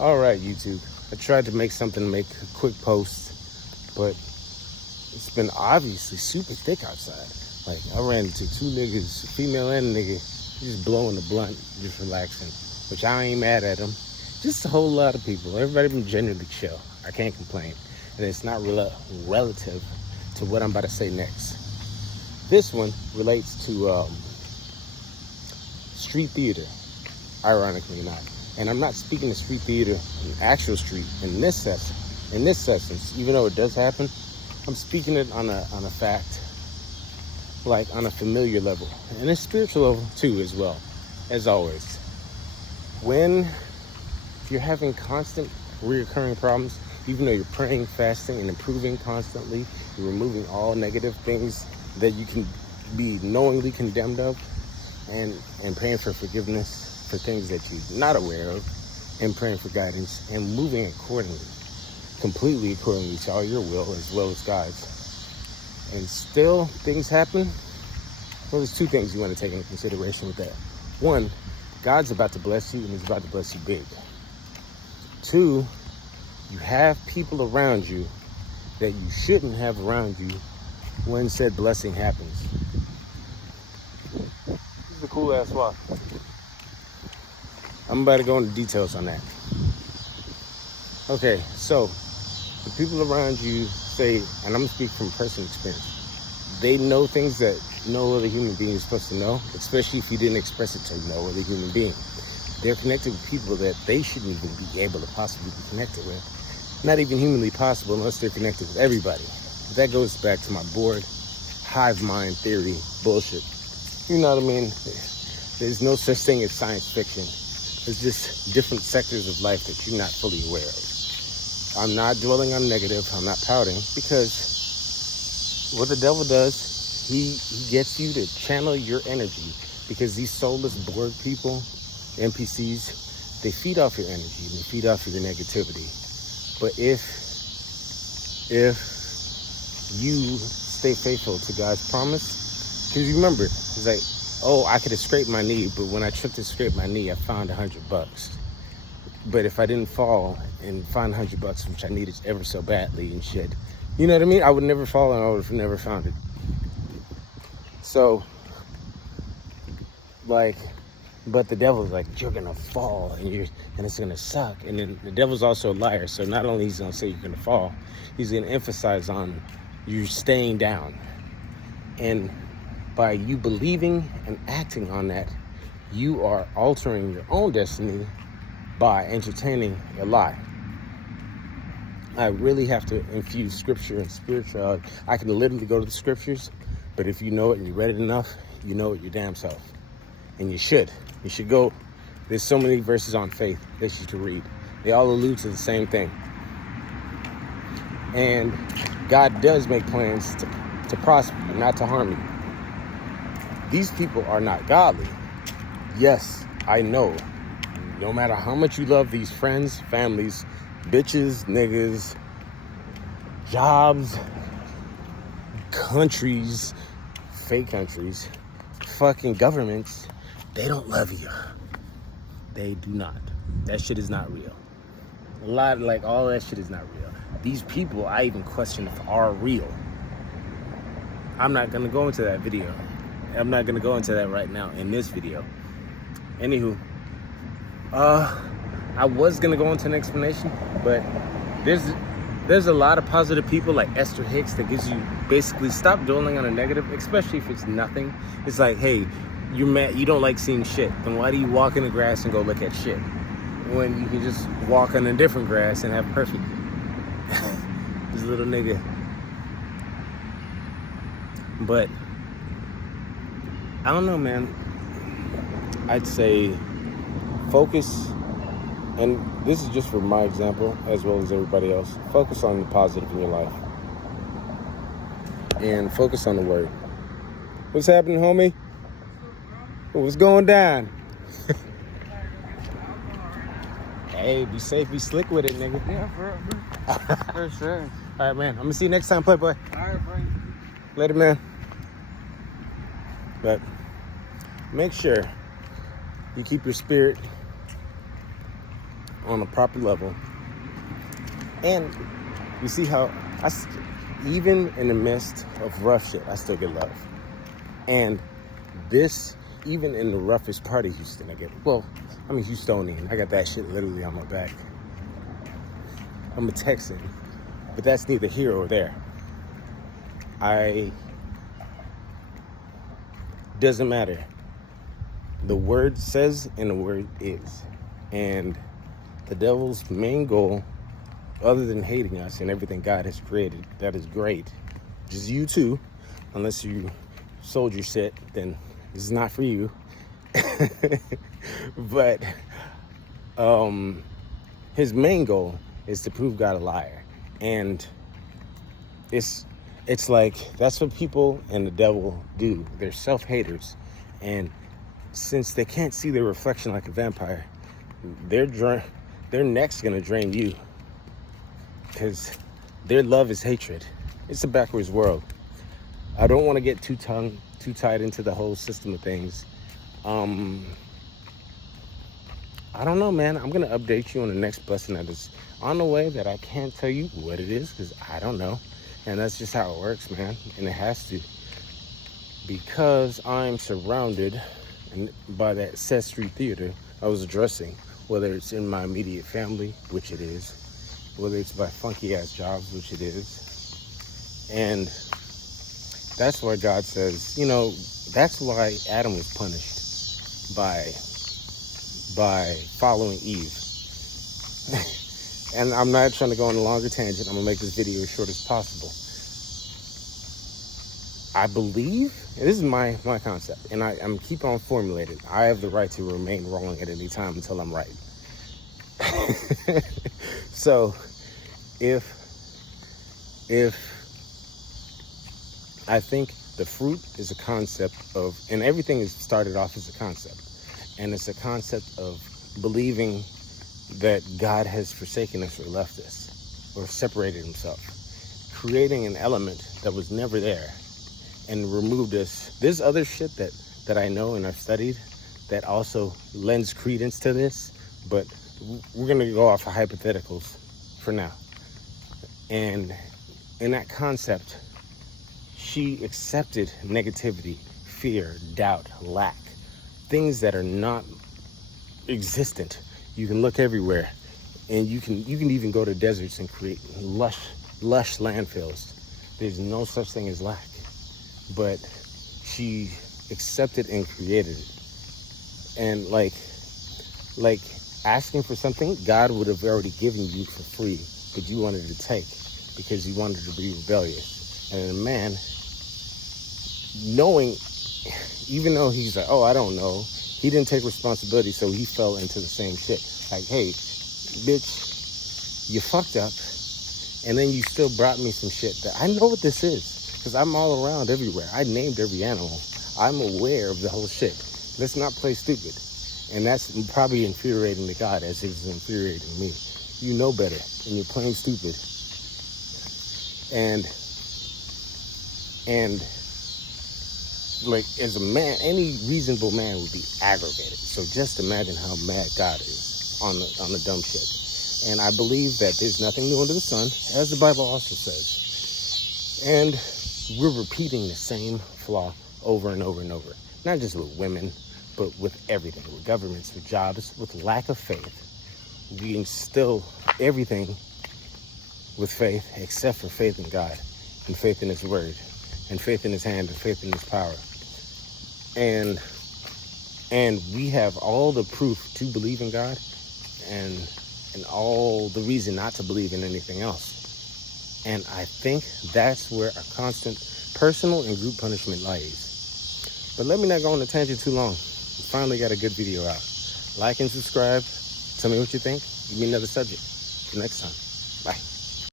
All right, YouTube. I tried to make something to make a quick post, but it's been obviously super thick outside. Like, I ran into two niggas, a female and a nigga, just blowing the blunt, just relaxing, which I ain't mad at them. Just a whole lot of people. Everybody been generally chill. I can't complain. And it's not relative to what I'm about to say next. This one relates to street theater, ironically enough. And I'm not speaking to street theater in actual street in this session, even though it does happen. I'm speaking it on a fact, like on a familiar level, and a spiritual level too, as well. As always, when you're having constant reoccurring problems, even though you're praying, fasting, and improving constantly, you're removing all negative things that you can be knowingly condemned of, and praying for forgiveness for things that you're not aware of, and praying for guidance, and moving accordingly, completely accordingly to all your will as well as God's. And still things happen. Well, there's two things you want to take into consideration with that. One, God's about to bless you, and he's about to bless you big. Two, you have people around you that you shouldn't have around you when said blessing happens. This is a cool ass walk. I'm about to go into details on that. Okay, so the people around you say, and I'm gonna speak from personal experience, they know things that no other human being is supposed to know, especially if you didn't express it to no other human being. They're connected with people that they shouldn't even be able to possibly be connected with. Not even humanly possible unless they're connected with everybody. That goes back to my bored hive mind theory bullshit. You know what I mean? There's no such thing as science fiction. It's just different sectors of life that you're not fully aware of. I'm not dwelling on negative. I'm not pouting, because what the devil does, he gets you to channel your energy, because these soulless, bored people, NPCs, they feed off your energy and they feed off your negativity. But if you stay faithful to God's promise, because remember, it's like, oh, I could have scraped my knee, but when I tripped to scrape my knee, I found $100. But if I didn't fall and find $100, which I needed ever so badly and shit, you know what I mean? I would never fall and I would have never found it. So, like, but the devil's like, you're gonna fall and it's gonna suck. And then the devil's also a liar. So not only he's gonna say you're gonna fall, he's gonna emphasize on you staying down. And by you believing and acting on that, you are altering your own destiny by entertaining a lie. I really have to infuse scripture and spirituality. I can literally go to the scriptures, but if you know it and you read it enough, you know it your damn self. And you should. You should go. There's so many verses on faith that you should read. They all allude to the same thing. And God does make plans to prosper you, not to harm you. These people are not godly. Yes, I know. No matter how much you love these friends, families, bitches, niggas, jobs, countries, fake countries, fucking governments, they don't love you. They do not. That shit is not real. All that shit is not real. These people, I even question if are real. I'm not gonna go into that video. I'm not gonna go into that right now in this video. Anywho, I was gonna go into an explanation, but there's a lot of positive people like Esther Hicks that gives you basically stop dwelling on a negative, especially if it's nothing. It's like, hey, you're mad, you don't like seeing shit. Then why do you walk in the grass and go look at shit when you can just walk on a different grass and have perfect? This little nigga. But I don't know, man. I'd say focus, and this is just for my example as well as everybody else. Focus on the positive in your life, and focus on the word. What's happening, homie? What's going down? Hey, be safe, be slick with it, nigga. Yeah, for sure. All right, man. I'm gonna see you next time, Playboy. All right, bro. Later, man. But make sure you keep your spirit on a proper level. And you see how even in the midst of rough shit, I still get love. And this, even in the roughest part of Houston, I'm a Houstonian. I got that shit literally on my back. I'm a Texan, but that's neither here or there. Doesn't matter. The word says and the word is. And the devil's main goal, other than hating us and everything God has created, that is great, which is you too, unless you sold your shit, then this is not for you. But his main goal is to prove God a liar. And it's like, that's what people and the devil do. They're self-haters. And since they can't see their reflection like a vampire, their neck's gonna drain you. Because their love is hatred. It's a backwards world. I don't want to get too tied into the whole system of things. I don't know, man. I'm going to update you on the next blessing that is on the way, that I can't tell you what it is because I don't know. And that's just how it works, man. And it has to. Because I'm surrounded by that Set Street Theater I was addressing, whether it's in my immediate family, which it is, whether it's by funky ass jobs, which it is. And that's why God says, that's why Adam was punished by following Eve. And I'm not trying to go on a longer tangent. I'm gonna make this video as short as possible. I believe, and this is my concept, and I'm keep on formulating. I have the right to remain wrong at any time until I'm right. So if I think the fruit is a concept of, and everything is started off as a concept, and it's a concept of believing that God has forsaken us or left us or separated himself, creating an element that was never there and removed us. There's other shit that I know and I've studied that also lends credence to this, but we're going to go off of hypotheticals for now. And in that concept, she accepted negativity, fear, doubt, lack, things that are not existent. You can look everywhere, and you can even go to deserts and create lush landfills. There's no such thing as lack, but she accepted and created it. And like asking for something, God would have already given you for free, but you wanted to take because you wanted to be rebellious. And a man, knowing, even though he's like, oh, I don't know, he didn't take responsibility, so he fell into the same shit. Like, hey, bitch, you fucked up, and then you still brought me some shit that I know what this is, because I'm all around everywhere. I named every animal. I'm aware of the whole shit. Let's not play stupid. And that's probably infuriating to God as it was infuriating me. You know better, and you're playing stupid. And like, as a man, any reasonable man would be aggravated. So just imagine how mad God is on the dumb shit. And I believe that there's nothing new under the sun, as the Bible also says. And we're repeating the same flaw over and over and over. Not just with women, but with everything, with governments, with jobs, with lack of faith. We instill everything with faith except for faith in God and faith in his word and faith in his hand and faith in his power. And we have all the proof to believe in God and all the reason not to believe in anything else. And I think that's where our constant personal and group punishment lies. But let me not go on a tangent too long. We finally got a good video out. Like and subscribe. Tell me what you think. Give me another subject. Till next time. Bye.